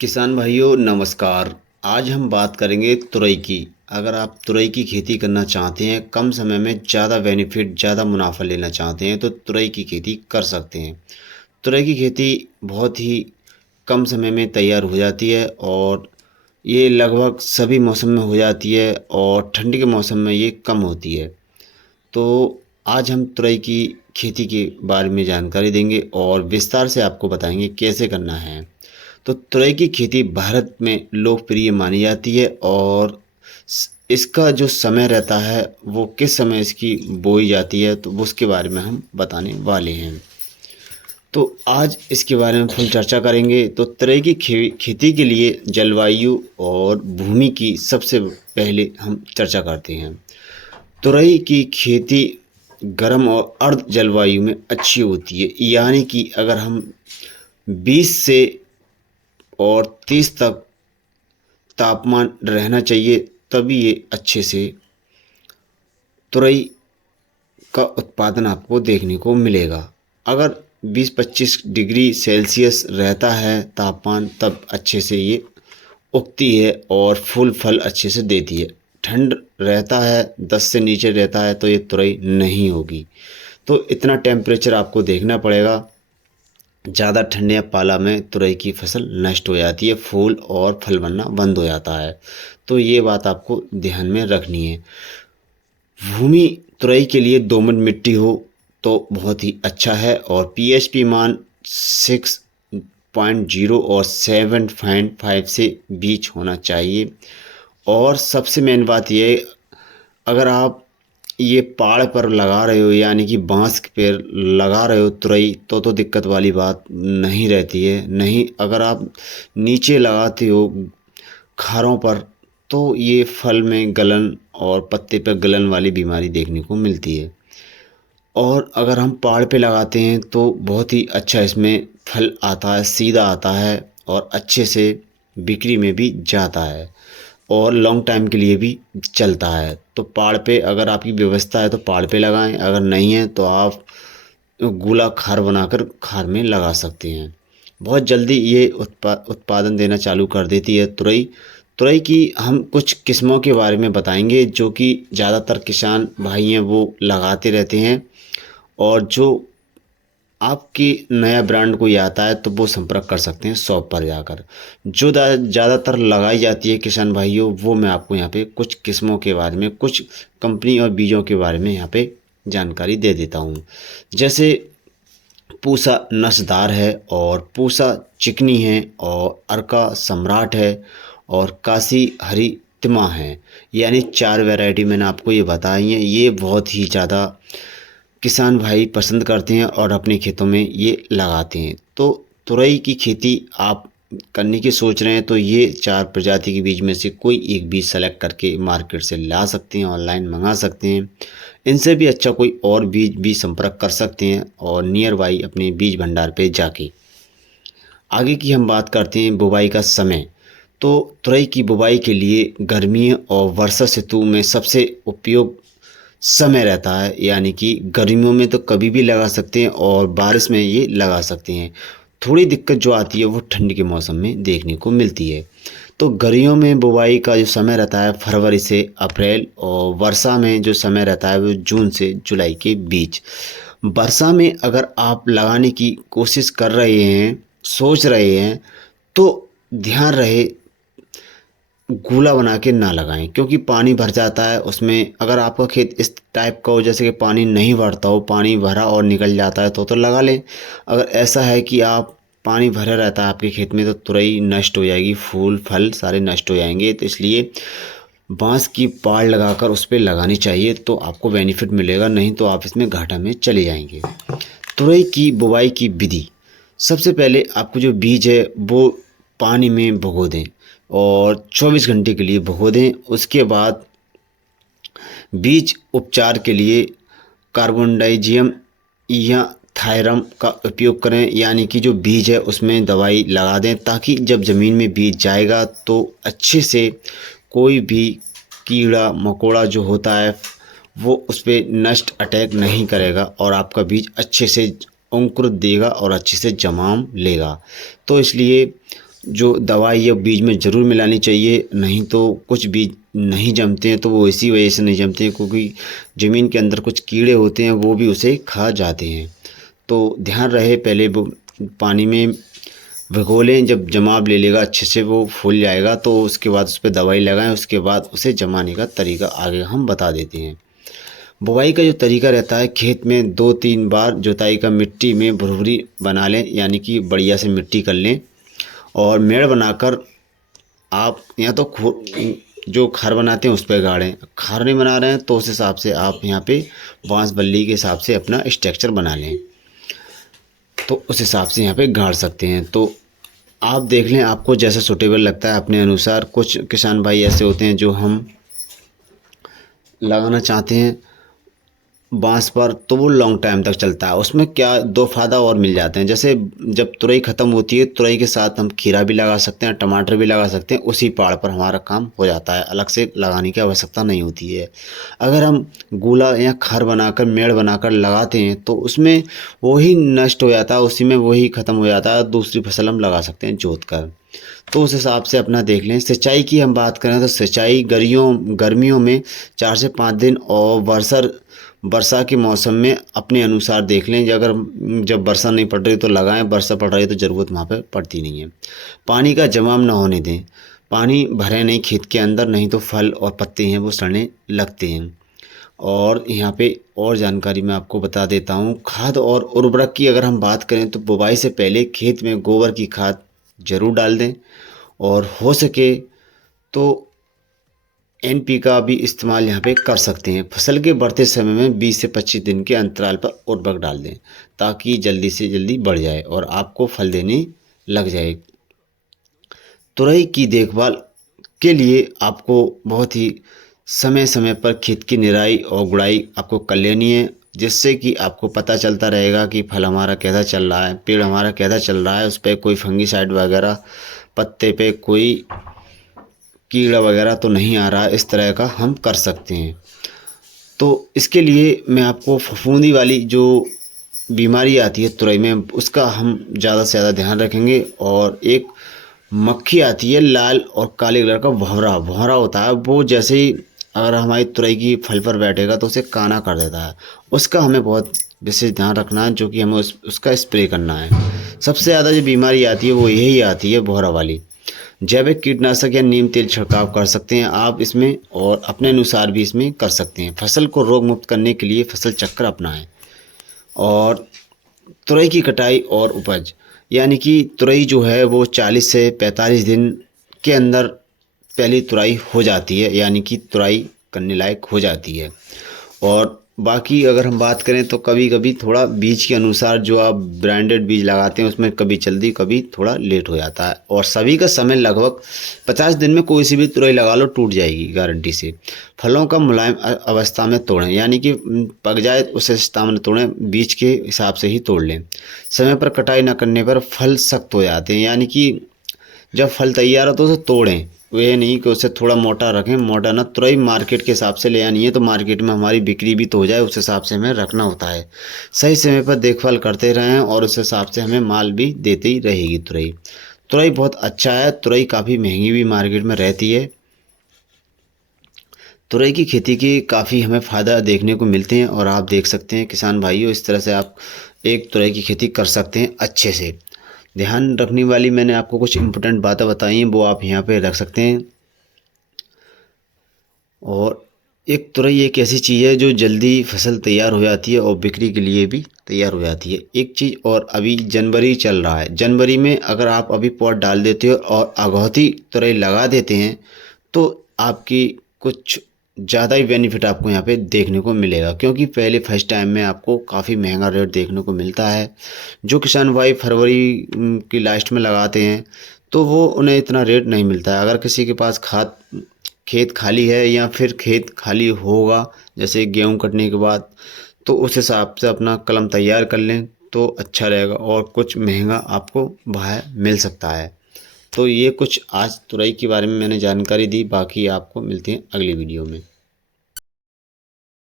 किसान भाइयों नमस्कार। आज हम बात करेंगे तुरई की। अगर आप तुरई की खेती करना चाहते हैं, कम समय में ज़्यादा बेनिफिट ज़्यादा मुनाफा लेना चाहते हैं तो तुरई की खेती कर सकते हैं। तुरई की खेती बहुत ही कम समय में तैयार हो जाती है और ये लगभग सभी मौसम में हो जाती है और ठंडी के मौसम में ये कम होती है। तो आज हम तुरई की खेती के बारे में जानकारी देंगे और विस्तार से आपको बताएंगे कैसे करना है। तो तुरई की खेती भारत में लोकप्रिय मानी जाती है और इसका जो समय रहता है वो किस समय इसकी बोई जाती है तो उसके बारे में हम बताने वाले हैं। तो आज इसके बारे में फुल चर्चा करेंगे। तो तुरई की खेती के लिए जलवायु और भूमि की सबसे पहले हम चर्चा करते हैं। तुरई की खेती गर्म और अर्ध जलवायु में अच्छी होती है, यानी कि अगर हम 20 से और 30 तक तापमान रहना चाहिए, तभी ये अच्छे से तुरई का उत्पादन आपको देखने को मिलेगा। अगर 20-25 डिग्री सेल्सियस रहता है तापमान, तब अच्छे से ये उगती है और फूल फल अच्छे से देती है। ठंड रहता है 10 से नीचे रहता है तो ये तुरई नहीं होगी। तो इतना टेम्परेचर आपको देखना पड़ेगा। ज़्यादा ठंड या पाला में तुरई की फसल नष्ट हो जाती है, फूल और फल बनना बंद हो जाता है। तो ये बात आपको ध्यान में रखनी है। भूमि तुरई के लिए दोमट मिट्टी हो तो बहुत ही अच्छा है और पीएचपी मान 6.0 और 7.5 से बीच होना चाहिए। और सबसे मेन बात ये, अगर आप ये पहाड़ पर लगा रहे हो यानी कि बांस पे लगा रहे हो तुरई, तो दिक्कत वाली बात नहीं रहती है। नहीं, अगर आप नीचे लगाते हो खारों पर तो ये फल में गलन और पत्ते पर गलन वाली बीमारी देखने को मिलती है। और अगर हम पहाड़ पे लगाते हैं तो बहुत ही अच्छा इसमें फल आता है, सीधा आता है और अच्छे से बिक्री में भी जाता है और लॉन्ग टाइम के लिए भी चलता है। तो पहाड़ पे अगर आपकी व्यवस्था है तो पहाड़ पे लगाएं, अगर नहीं है तो आप गोला खार बनाकर खार में लगा सकते हैं। बहुत जल्दी ये उत्पादन देना चालू कर देती है तुरई। तुरई की हम कुछ किस्मों के बारे में बताएंगे जो कि ज़्यादातर किसान भाई हैं वो लगाते रहते हैं। और जो आपकी नया ब्रांड कोई आता है तो वो संपर्क कर सकते हैं शॉप पर जाकर। जो ज़्यादातर लगाई जाती है किसान भाइयों, वो मैं आपको यहाँ पे कुछ किस्मों के बारे में, कुछ कंपनी और बीजों के बारे में यहाँ पे जानकारी दे देता हूँ। जैसे पूसा नस्दार है और पूसा चिकनी है और अर्का सम्राट है और काशी हरी तिमा है। यानी 4 वैरायटी मैंने आपको ये बताई हैं। ये बहुत ही ज़्यादा किसान भाई पसंद करते हैं और अपने खेतों में ये लगाते हैं। तो तुरई की खेती आप करने की सोच रहे हैं तो ये 4 प्रजाति के बीज में से कोई एक बीज सेलेक्ट करके मार्केट से ला सकते हैं, ऑनलाइन मंगा सकते हैं। इनसे भी अच्छा कोई और बीज भी संपर्क कर सकते हैं और नियर बाई अपने बीज भंडार पे जाके। आगे की हम बात करते हैं बुवाई का समय। तो तुरई की बुवाई के लिए गर्मी और वर्षा ऋतु में सबसे उपयोग समय रहता है, यानी कि गर्मियों में तो कभी भी लगा सकते हैं और बारिश में ये लगा सकते हैं। थोड़ी दिक्कत जो आती है वो ठंड के मौसम में देखने को मिलती है। तो गर्मियों में बुवाई का जो समय रहता है फरवरी से अप्रैल और वर्षा में जो समय रहता है वो जून से जुलाई के बीच। वर्षा में अगर आप लगाने की कोशिश कर रहे हैं, सोच रहे हैं, तो ध्यान रहे गोला बना के ना लगाएं, क्योंकि पानी भर जाता है उसमें। अगर आपका खेत इस टाइप का हो जैसे कि पानी नहीं भरता हो, पानी भरा और निकल जाता है तो लगा लें। अगर ऐसा है कि आप पानी भरा रहता है आपके खेत में तो तुरई नष्ट हो जाएगी, फूल फल सारे नष्ट हो जाएंगे। तो इसलिए बांस की पाड़ लगाकर उस पर लगानी चाहिए तो आपको बेनिफिट मिलेगा, नहीं तो आप इसमें घाटा में चले जाएंगे। तुरई की बुवाई की विधि, सबसे पहले आपको जो बीज है वो पानी में भिगो दें और 24 घंटे के लिए भिगो दें। उसके बाद बीज उपचार के लिए कार्बोंडाइजियम या थायरम का उपयोग करें, यानी कि जो बीज है उसमें दवाई लगा दें ताकि जब ज़मीन में बीज जाएगा तो अच्छे से कोई भी कीड़ा मकोड़ा जो होता है वो उस पर नष्ट अटैक नहीं करेगा और आपका बीज अच्छे से अंकुर देगा और अच्छे से जमाम लेगा। तो इसलिए जो दवाई या बीज में ज़रूर मिलानी चाहिए, नहीं तो कुछ बीज नहीं जमते हैं, तो वो इसी वजह से नहीं जमते हैं क्योंकि ज़मीन के अंदर कुछ कीड़े होते हैं, वो भी उसे खा जाते हैं। तो ध्यान रहे, पहले वो पानी में भिगो लें, जब जमाव ले लेगा अच्छे से, वो फूल जाएगा तो उसके बाद उस पे दवाई लगाएं, उसके बाद उसे जमाने का तरीका आगे हम बता देते हैं। बुवाई का जो तरीका रहता है, खेत में 2-3 बार जुताई का मिट्टी में भुरभुरी बना लें, यानी कि बढ़िया से मिट्टी कर लें और मेड़ बनाकर आप या तो जो खार बनाते हैं उस पर गाड़ें। खार नहीं बना रहे हैं तो उस हिसाब से आप यहाँ पे बांस बल्ली के हिसाब से अपना स्ट्रक्चर बना लें, तो उस हिसाब से यहाँ पे गाड़ सकते हैं। तो आप देख लें आपको जैसा सूटेबल लगता है अपने अनुसार। कुछ किसान भाई ऐसे होते हैं जो हम लगाना चाहते हैं बांस पर, तो वो लॉन्ग टाइम तक चलता है। उसमें क्या दो फ़ायदा और मिल जाते हैं, जैसे जब तुरई ख़त्म होती है, तुरई के साथ हम खीरा भी लगा सकते हैं, टमाटर भी लगा सकते हैं, उसी पाड़ पर हमारा काम हो जाता है, अलग से लगाने की आवश्यकता नहीं होती है। अगर हम गोला या खार बनाकर मेड़ बनाकर लगाते हैं तो उसमें वही नष्ट हो जाता है, उसी में वही ख़त्म हो जाता है, दूसरी फसल हम लगा सकते हैं जोत कर। तो उस हिसाब से अपना देख लें। सिंचाई की हम बात करें तो सिंचाई गर्मियों में 4 से 5 दिन और वर्षा के मौसम में अपने अनुसार देख लें। अगर जब वर्षा नहीं पड़ रही तो लगाएं, वर्षा पड़ रही है तो ज़रूरत वहाँ पे पड़ती नहीं है। पानी का जमाव ना होने दें, पानी भरे नहीं खेत के अंदर, नहीं तो फल और पत्ते हैं वो सड़ने लगते हैं। और यहाँ पे और जानकारी मैं आपको बता देता हूँ, खाद और उर्वरक की अगर हम बात करें तो बुवाई से पहले खेत में गोबर की खाद ज़रूर डाल दें और हो सके तो एनपी का भी इस्तेमाल यहाँ पे कर सकते हैं। फसल के बढ़ते समय में 20 से 25 दिन के अंतराल पर उर्वरक डाल दें ताकि जल्दी से जल्दी बढ़ जाए और आपको फल देने लग जाए। तुरई की देखभाल के लिए आपको बहुत ही समय समय पर खेत की निराई और गुड़ाई आपको कर लेनी है, जिससे कि आपको पता चलता रहेगा कि फल हमारा कैसा चल रहा है, पेड़ हमारा कैसा चल रहा है, उस पर कोई फंगीसाइड वगैरह, पत्ते पे कोई कीड़ा वगैरह तो नहीं आ रहा है, इस तरह का हम कर सकते हैं। तो इसके लिए मैं आपको फफूंदी वाली जो बीमारी आती है तुरई में, उसका हम ज़्यादा से ज़्यादा ध्यान रखेंगे। और एक मक्खी आती है लाल और काले कलर का, भौरा भौरा होता है वो, जैसे ही अगर हमारी तुरई की फल पर बैठेगा तो उसे काना कर देता है। उसका हमें बहुत विशेष ध्यान रखना है, जो कि हमें उसका स्प्रे करना है। सबसे ज़्यादा जो बीमारी आती है वो यही आती है, भौरा वाली। जैविक कीटनाशक या नीम तेल छिड़काव कर सकते हैं आप इसमें, और अपने अनुसार भी इसमें कर सकते हैं। फसल को रोग मुक्त करने के लिए फसल चक्र अपनाएं। और तुरई की कटाई और उपज, यानी कि तुरई जो है वो 40 से 45 दिन के अंदर पहली तुराई हो जाती है, यानी कि तुराई करने लायक हो जाती है। और बाकी अगर हम बात करें तो कभी कभी थोड़ा बीज के अनुसार जो आप ब्रांडेड बीज लगाते हैं उसमें कभी जल्दी कभी थोड़ा लेट हो जाता है। और सभी का समय लगभग 50 दिन में कोई सी भी तुरई लगा लो टूट जाएगी गारंटी से। फलों का मुलायम अवस्था में तोड़ें, यानी कि पक जाए उस अवस्था में तोड़ें, बीज के हिसाब से ही तोड़ लें। समय पर कटाई न करने पर फल सख्त हो जाते हैं, यानी कि जब फल तैयार हो तो उसे तोड़ें, ये नहीं कि उसे थोड़ा मोटा रखें। मोटा ना, तुरई मार्केट के हिसाब से ले आनी है तो मार्केट में हमारी बिक्री भी तो हो जाए, उस हिसाब से हमें रखना होता है। सही समय पर देखभाल करते रहें और उस हिसाब से हमें माल भी देती ही रहेगी तुरई। तुरई बहुत अच्छा है, तुरई काफ़ी महंगी भी मार्केट में रहती है। तुरई की खेती के काफ़ी हमें फ़ायदा देखने को मिलते हैं और आप देख सकते हैं किसान भाइयों, इस तरह से आप एक तुरई की खेती कर सकते हैं अच्छे से। ध्यान रखने वाली मैंने आपको कुछ इम्पोर्टेंट बातें बताई हैं, वो आप यहाँ पे रख सकते हैं। और एक तुरई एक ऐसी चीज़ है जो जल्दी फसल तैयार हो जाती है और बिक्री के लिए भी तैयार हो जाती है। एक चीज़ और, अभी जनवरी चल रहा है, जनवरी में अगर आप अभी पॉट डाल देते हो और अगौती तुरई लगा देते हैं तो आपकी कुछ ज़्यादा ही बेनिफिट आपको यहाँ पे देखने को मिलेगा, क्योंकि पहले फर्स्ट टाइम में आपको काफ़ी महंगा रेट देखने को मिलता है। जो किसान भाई फरवरी की लास्ट में लगाते हैं तो वो उन्हें इतना रेट नहीं मिलता है। अगर किसी के पास खेत खाली है या फिर खेत खाली होगा जैसे गेहूं कटने के बाद, तो उस हिसाब से अपना कलम तैयार कर लें तो अच्छा रहेगा और कुछ महंगा आपको भाव मिल सकता है। तो ये कुछ आज तुरई के बारे में मैंने जानकारी दी, बाकी आपको मिलती हैं अगली वीडियो में।